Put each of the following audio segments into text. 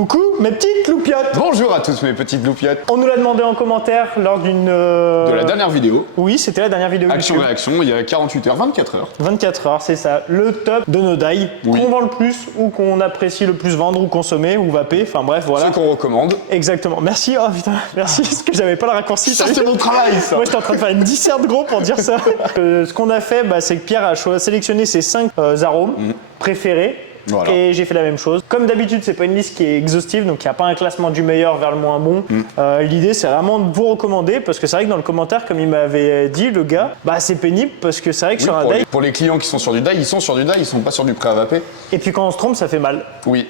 Coucou mes petites loupiottes. Bonjour à tous mes petites loupiottes. On nous l'a demandé en commentaire lors d'une... De la dernière vidéo. Oui, c'était la dernière vidéo Action-réaction, il y a 48 heures, 24 heures. 24 heures, c'est ça. Le top de nos die Oui. qu'on vend le plus ou qu'on apprécie le plus vendre ou consommer ou vaper. Enfin bref, voilà. Ceux qu'on recommande. Exactement. Merci, oh putain, merci, parce que j'avais pas le raccourci. Ça, c'est mon travail, ça. Moi, j'étais en train de faire une disserte gros pour dire ça. Ce qu'on a fait, c'est que Pierre a sélectionné ses 5 arômes préférés. Voilà. Et j'ai fait la même chose. Comme d'habitude, c'est pas une liste qui est exhaustive, donc il n'y a pas un classement du meilleur vers le moins bon. L'idée, c'est vraiment de vous recommander, parce que c'est vrai que dans le commentaire, comme il m'avait dit, le gars, c'est pénible, parce que c'est vrai que sur un die... Pour les clients qui sont sur du die, ils sont sur du die, ils sont pas sur du prêt à vaper. Et puis quand on se trompe, ça fait mal. Oui.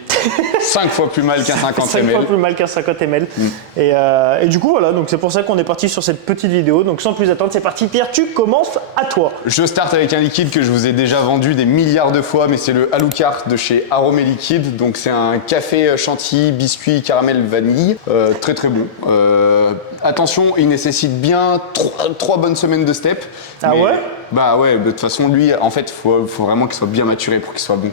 5 fois plus mal qu'un 50 5 ml. fois plus mal qu'un 50 ml. Et du coup, voilà, donc c'est pour ça qu'on est parti sur cette petite vidéo. Donc sans plus attendre, c'est parti. Pierre, tu commences, à toi. Je starte avec un liquide que je vous ai déjà vendu des milliards de fois, mais c'est le Alucard de chez Aromé Liquide. Donc c'est un café chantilly, biscuit, caramel, vanille. Très très bon. Attention, il nécessite bien 3 bonnes semaines de step. Ah ouais? Bah ouais, de toute façon, lui, en fait, faut vraiment qu'il soit bien maturé pour qu'il soit bon.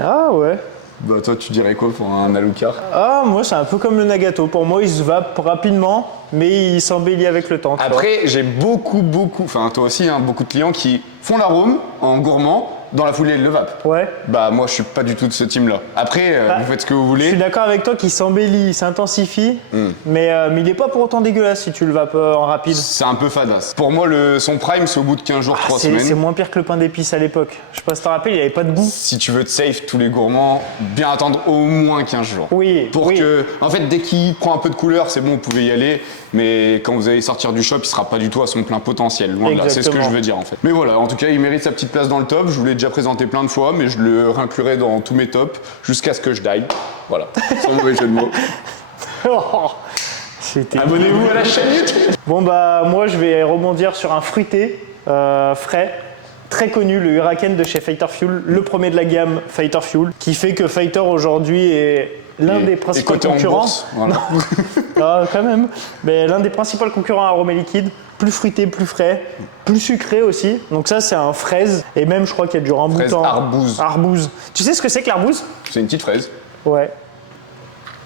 Ah ouais. Bah toi, tu dirais quoi pour un Alucard? Ah, moi, c'est un peu comme le Nagato. Pour moi, il se vape rapidement, mais il s'embellit avec le temps. Après, j'ai beaucoup, enfin toi aussi, beaucoup de clients qui font l'arôme en gourmand, dans la foulée, ils le vapent. Ouais. Bah moi, je suis pas du tout de ce team-là. Après, vous faites ce que vous Je voulez. suis d'accord avec toi qu'il s'embellit, il s'intensifie, mais il n'est pas pour autant dégueulasse si tu le vapes en rapide. C'est un peu fadasse. Pour moi, son prime, c'est au bout de 15 jours, 3 C'est semaines. moins pire que le pain d'épices à l'époque. Je sais pas si tu te rappelles, il avait pas de goût. Si tu veux te safe tous les gourmands, bien attendre au moins 15 jours. Oui, Pour oui. que, en fait, dès qu'il prend un peu de couleur, c'est bon, vous pouvez y aller. Mais quand vous allez sortir du shop, il sera pas du tout à son plein potentiel. Loin de là, c'est ce que je veux dire en fait. Mais voilà, en tout cas, il mérite sa petite place dans le top. Je vous l'ai déjà présenté plein de fois, mais je le réinclurai dans tous mes tops jusqu'à ce que je die. Voilà, sans mauvais jeu de mots. C'était... Abonnez-vous à la chaîne YouTube. Bon moi je vais rebondir sur un fruité frais, très connu, le Huracan de chez Fighter Fuel, le premier de la gamme Fighter Fuel, qui fait que Fighter aujourd'hui est l'un des principaux concurrents. Voilà. Ah, quand même. Mais l'un des principaux concurrents à Aromé Liquide, plus fruité, plus frais, plus sucré aussi. Donc ça c'est un fraise, et même je crois qu'il y a du ramboutan. Arbouze. Arbouze. Tu sais ce que c'est que l'arbouze? C'est une petite fraise. Ouais.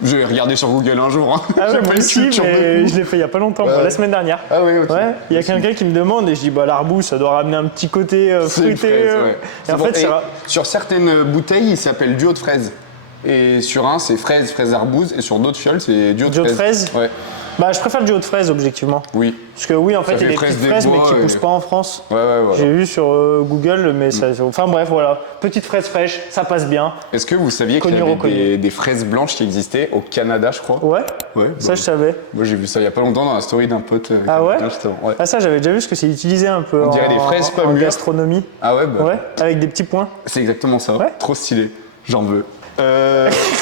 J'ai regardé sur Google un jour. Ah J'ai ouais, pas moi une aussi, culture de mais fou. je l'ai fait il y a pas longtemps, la semaine dernière. Ah oui, ok. Ouais, il y a quelqu'un qui me demande et je dis l'arbouze ça doit ramener un petit côté C'est une fruité. fraise, ouais. Et en fait c'est sur certaines bouteilles, il s'appelle duo de fraises. Et sur un, c'est fraise arbouze, et sur d'autres fioles, c'est duo de duo de fraises. fraises. Ouais. Je préfère le duo de fraises objectivement. Oui. Parce que oui, en fait, il y a des petites fraises mais qui poussent pas en France. Ouais, voilà. J'ai vu sur Google, mais ça. Enfin bref, voilà. Petite fraise fraîche, ça passe bien. Est-ce que vous saviez qu'il y avait des fraises blanches qui existaient au Canada, je crois? Ouais. Ouais. Ça, je savais. Moi, j'ai vu ça il y a pas longtemps dans la story d'un pote. Ah ouais? Justement. Ouais. Ah ça, j'avais déjà vu ce que c'est utilisé un peu. On dirait des fraises pas en mûres. gastronomie. Ah ouais, bah. Ouais, avec des petits points. C'est exactement ça. Ouais. Trop stylé. J'en veux.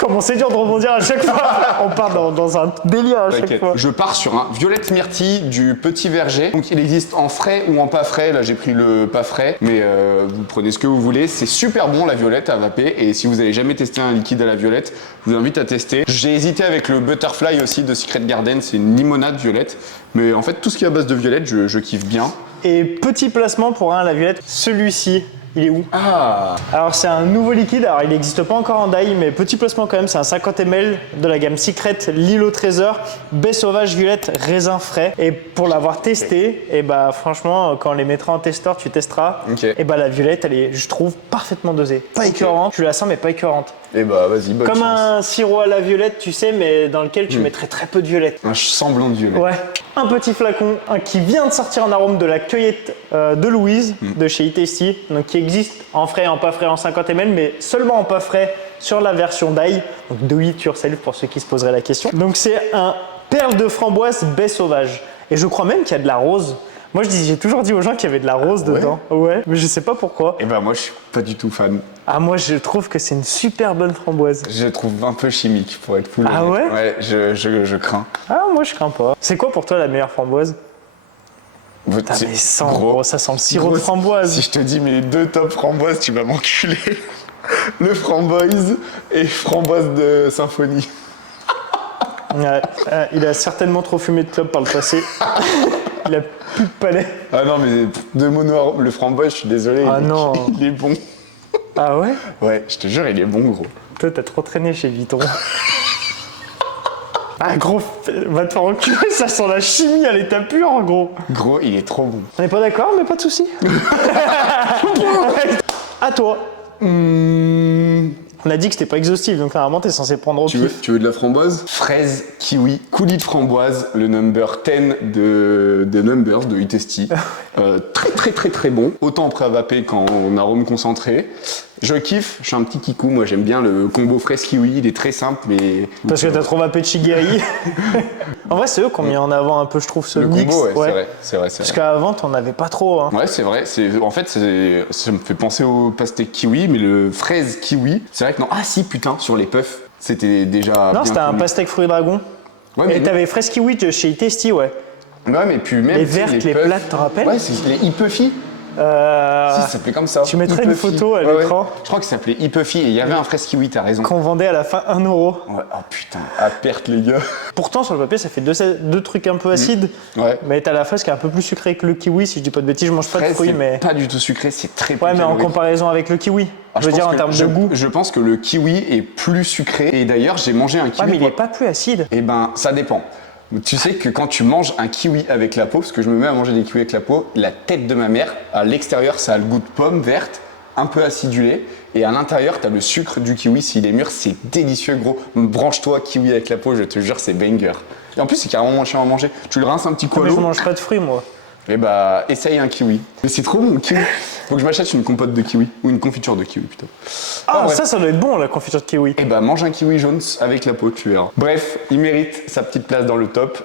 Comment c'est dur de rebondir à chaque fois. On part dans un délire à chaque fois. Je pars sur un violette myrtille du Petit Verger. Donc il existe en frais ou en pas frais. Là j'ai pris le pas frais, mais vous prenez ce que vous voulez. C'est super bon la violette à vaper. Et si vous n'avez jamais testé un liquide à la violette, je vous invite à tester. J'ai hésité avec le Butterfly aussi de Secret Garden. C'est une limonade violette. Mais en fait tout ce qui est à base de violette, je kiffe bien. Et petit placement pour un à la violette, celui-ci. Il est où? Ah. Alors c'est un nouveau liquide, alors il n'existe pas encore en die, mais petit placement quand même, c'est un 50 ml de la gamme Secret, l'île au trésor, baie sauvage violette, raisin frais. Et pour l'avoir testé, et franchement, quand on les mettra en testeur, tu testeras. Okay. Et la violette, elle est, je trouve, parfaitement dosée. Pas écœurante, tu la sens mais pas écœurante. Et vas-y, bonne Comme chance. un sirop à la violette, tu sais, mais dans lequel tu mettrais très peu de violette. Un semblant de violet. Ouais. Un petit flacon qui vient de sortir en arôme de la cueillette de Louise de chez eTasty, donc qui existe en frais et en pas frais en 50 ml, mais seulement en pas frais sur la version die, donc do it yourself pour ceux qui se poseraient la question. Donc c'est un perle de framboise baie sauvage. Et je crois même qu'il y a de la rose. Moi j'ai toujours dit aux gens qu'il y avait de la rose dedans. Ouais, mais je sais pas pourquoi. Et moi je suis pas du tout fan. Ah moi je trouve que c'est une super bonne framboise. Je la trouve un peu chimique pour être full. Ah ouais? Ouais, je crains. Ah moi je crains pas. C'est quoi pour toi la meilleure framboise? Putain, mais gros, ça sent le sirop de framboise. Si je te dis mes 2 top framboises, tu vas m'enculer. Le framboise et framboise de symphonie. Ouais, il a certainement trop fumé de clope par le passé. Il a plus de palais. Ah non, mais de mono, le framboise, je suis désolé. Ah non. Il est bon. Ah ouais? Ouais, je te jure, il est bon, gros. Toi, t'as trop traîné chez Vuitton. Ah gros, va te faire enculer, ça sent la chimie à l'état pur en gros. Gros, il est trop bon. On n'est pas d'accord, mais pas de soucis. À toi. On a dit que c'était pas exhaustif, donc normalement t'es censé prendre au pif. Tu veux de la framboise? Fraise, kiwi, coulis de framboise, le number 10 de Numbers de Itesti. Très bon. Autant pré-avapé qu'en arôme concentré. Je kiffe, je suis un petit kikou, moi j'aime bien le combo fraise kiwi, il est très simple mais... Parce que t'as trop vapé de Shigeri. En vrai c'est eux qui ont mis en avant un peu je trouve ce le mix. combo, ouais. C'est vrai. Parce qu'avant t'en avais pas trop. Hein. Ouais c'est vrai, en fait ça me fait penser au pastèque kiwi, mais le fraise kiwi, c'est vrai que non, ah si putain, sur les puffs, c'était déjà Non bien c'était un connu. pastèque fruit dragon. Ouais, mais et t'avais fraise kiwi de chez Itesti, ouais. Ouais mais puis même... Les vertes, les puffs, plates, t'en rappelles? Ouais, c'est les e-puffy. Si, ça s'appelait comme ça. Tu mettrais une E-puffy. photo à l'écran. Je crois que ça s'appelait e-puffy et il y avait un fraise kiwi, t'as raison. Qu'on vendait à la fin 1 euro. Ouais, oh putain, à perte les gars. Pourtant sur le papier ça fait deux trucs un peu acides. Ouais. Mais t'as la fraise qui est un peu plus sucrée que le kiwi si je dis pas de bêtises, je mange pas de Fraise, fruits c'est mais... pas du tout sucré, c'est très Ouais mais en calorique. comparaison avec le kiwi. Ah, je veux dire en termes de goût. Je pense que le kiwi est plus sucré et d'ailleurs j'ai mangé un kiwi. Ouais mais il est pas plus acide. Eh ben ça dépend. Tu sais que quand tu manges un kiwi avec la peau, parce que je me mets à manger des kiwis avec la peau, la tête de ma mère, à l'extérieur ça a le goût de pomme verte, un peu acidulé, et à l'intérieur t'as le sucre du kiwi, s'il est mûr, c'est délicieux gros. Branche-toi kiwi avec la peau, je te jure c'est banger. Et en plus c'est carrément moins chiant à manger. Tu le rinces un petit coup à Mais je l'eau, mange pas de fruits moi. et bah essaye un kiwi. Mais c'est trop bon le kiwi. Faut que je m'achète une compote de kiwi, ou une confiture de kiwi plutôt. Ah ouais. ça doit être bon la confiture de kiwi. Et bah mange un kiwi jaune avec la peau, tu verras. Bref, il mérite sa petite place dans le top.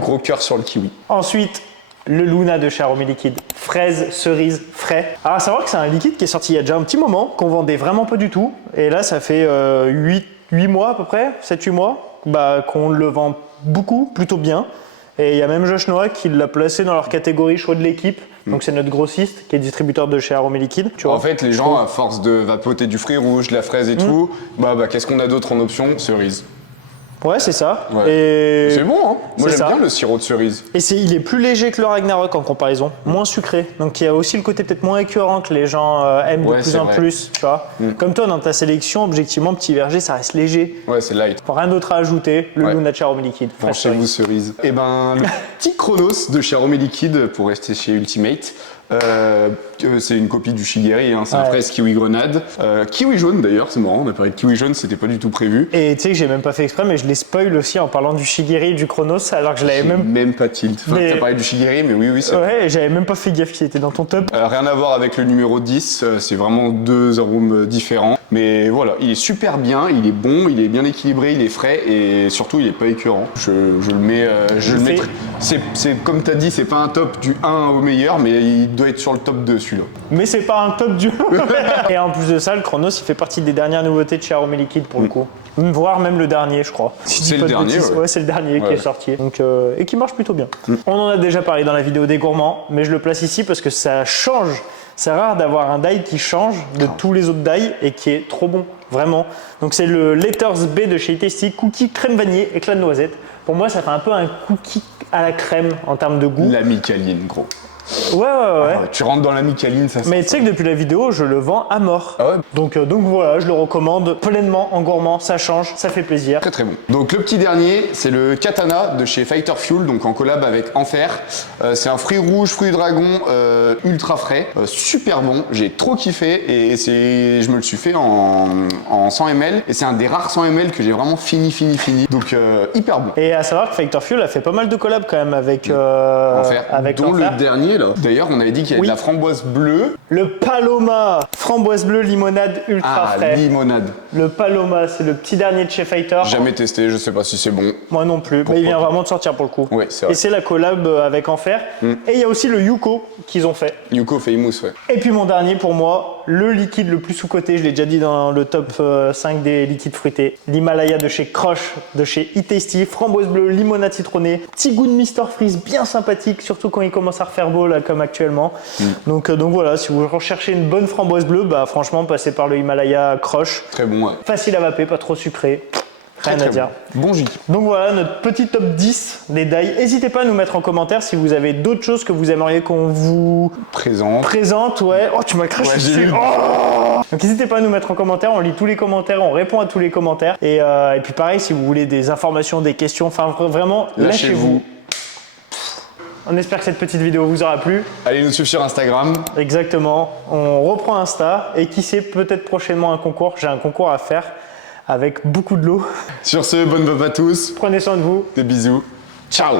Gros cœur sur le kiwi. Ensuite, le Luna de chez Aromé Liquide. Fraise, cerise, frais. Alors à savoir que c'est un liquide qui est sorti il y a déjà un petit moment, qu'on vendait vraiment pas du tout. Et là ça fait 8 mois à peu près, 7-8 mois, qu'on le vend beaucoup, plutôt bien. Et il y a même Josh Noah qui l'a placé dans leur catégorie choix de l'équipe. Donc c'est notre grossiste qui est distributeur de chez Aromé Liquide. Tu vois. En fait, les gens, à force de vapoter du fruit rouge, de la fraise et tout, qu'est-ce qu'on a d'autre en option? Cerise. Ouais, c'est ça. Ouais. Et C'est bon, hein? Moi C'est j'aime ça. bien le sirop de cerise. Et il est plus léger que le Ragnarok en comparaison, moins sucré. Donc il y a aussi le côté peut-être moins écœurant que les gens aiment Ouais, de plus c'est en vrai. plus. Tu vois. Comme toi dans ta sélection, objectivement, Petit Verger, ça reste léger. Ouais, c'est light. Rien d'autre à ajouter, le Ouais. Luna de chez Aromé Liquide. fraise Branchez-vous cerise. cerise. Et ben, le petit Chronos de chez Aromé Liquide, pour rester chez Ultimate. C'est une copie du Shigeri, hein, c'est un Ouais. fraise kiwi grenade. Kiwi jaune d'ailleurs, c'est marrant, on a parlé de kiwi jaune, c'était pas du tout prévu. Et tu sais que j'ai même pas fait exprès, mais je les spoil aussi en parlant du Shigeri et du Chronos, alors que je l'avais J'ai même. pas tilt. Enfin, Mais- t'as parlé du Shigeri, mais oui, c'est Ouais, j'avais même pas fait gaffe qu'il était dans ton top. Rien à voir avec le numéro 10, c'est vraiment deux arômes différents. Mais voilà, il est super bien, il est bon, il est bien équilibré, il est frais et surtout il est pas écœurant. Je le mets, je le fais- mettrai. C'est comme t'as dit, c'est pas un top du 1 au meilleur, mais il doit être sur le top 2 celui-là. Mais c'est pas un top du. Et en plus de ça, le Chronos, il fait partie des dernières nouveautés de chez Aromé Liquide pour le coup. Voire même le dernier, je crois. Si je dis C'est pas le de dernier, bêtises. ouais. Ouais, c'est le dernier qui Ouais. est sorti. Donc, et qui marche plutôt bien. On en a déjà parlé dans la vidéo des gourmands, mais je le place ici parce que ça change. C'est rare d'avoir un die qui change de tous les autres die et qui est trop bon, vraiment. Donc c'est le Letters B de chez Tasty, cookie crème vanille, éclat de noisette. Pour moi, ça fait un peu un cookie à la crème en termes de goût. La Micaline, gros. Ouais. Tu rentres dans la Micaline, ça Mais sent tu sais que depuis la vidéo, je le vends à mort. Ah ouais. Donc voilà, je le recommande pleinement en gourmand, ça change, ça fait plaisir. très très bon. Donc le petit dernier, c'est le Katana de chez Fighter Fuel, donc en collab avec Enfer. C'est un fruit rouge, fruit dragon, ultra frais, super bon. J'ai trop kiffé et je me le suis fait en 100 ml et c'est un des rares 100 ml que j'ai vraiment fini. Donc hyper bon. Et à savoir que Fighter Fuel a fait pas mal de collabs quand même avec Enfer. avec Dont Enfer. le dernier là. D'ailleurs, on avait dit qu'il y avait Oui. de la framboise bleue. Le Paloma, framboise bleue, limonade ultra frais. Limonade. Le Paloma, c'est le petit dernier de chez Fighter. Jamais testé, je sais pas si c'est bon. Moi non plus, mais il vient vraiment de sortir pour le coup. Ouais, c'est vrai. Et c'est la collab avec Enfer. Et il y a aussi le Yuko qu'ils ont fait. Yuko Famous, ouais. Et puis mon dernier pour moi, le liquide le plus sous-coté, je l'ai déjà dit dans le top 5 des liquides fruités, l'Himalaya de chez Crush, de chez Tasty, framboise bleue, limonade citronnée, petit goût de Mr Freeze bien sympathique, surtout quand il commence à refaire beau là comme actuellement. Donc voilà, si vous recherchez une bonne framboise bleue, franchement passez par le Himalaya Crush. Très bon, ouais. Facile à vaper, pas trop sucré. Rien Très à dire. bon. Bon J. Donc voilà notre petit top 10 des die. N'hésitez pas à nous mettre en commentaire si vous avez d'autres choses que vous aimeriez qu'on vous Présent. présente. Ouais. Oh, tu m'as craché Ouais, j'ai dessus. eu. Oh Donc n'hésitez pas à nous mettre en commentaire, on lit tous les commentaires, on répond à tous les commentaires. Et puis pareil, si vous voulez des informations, des questions, enfin vraiment, lâchez-vous. On espère que cette petite vidéo vous aura plu. Allez nous suivre sur Instagram. Exactement. On reprend Insta et qui sait, peut-être prochainement un concours. J'ai un concours à faire avec beaucoup de l'eau. Sur ce, bonne vape à tous. Prenez soin de vous. Des bisous. Ciao.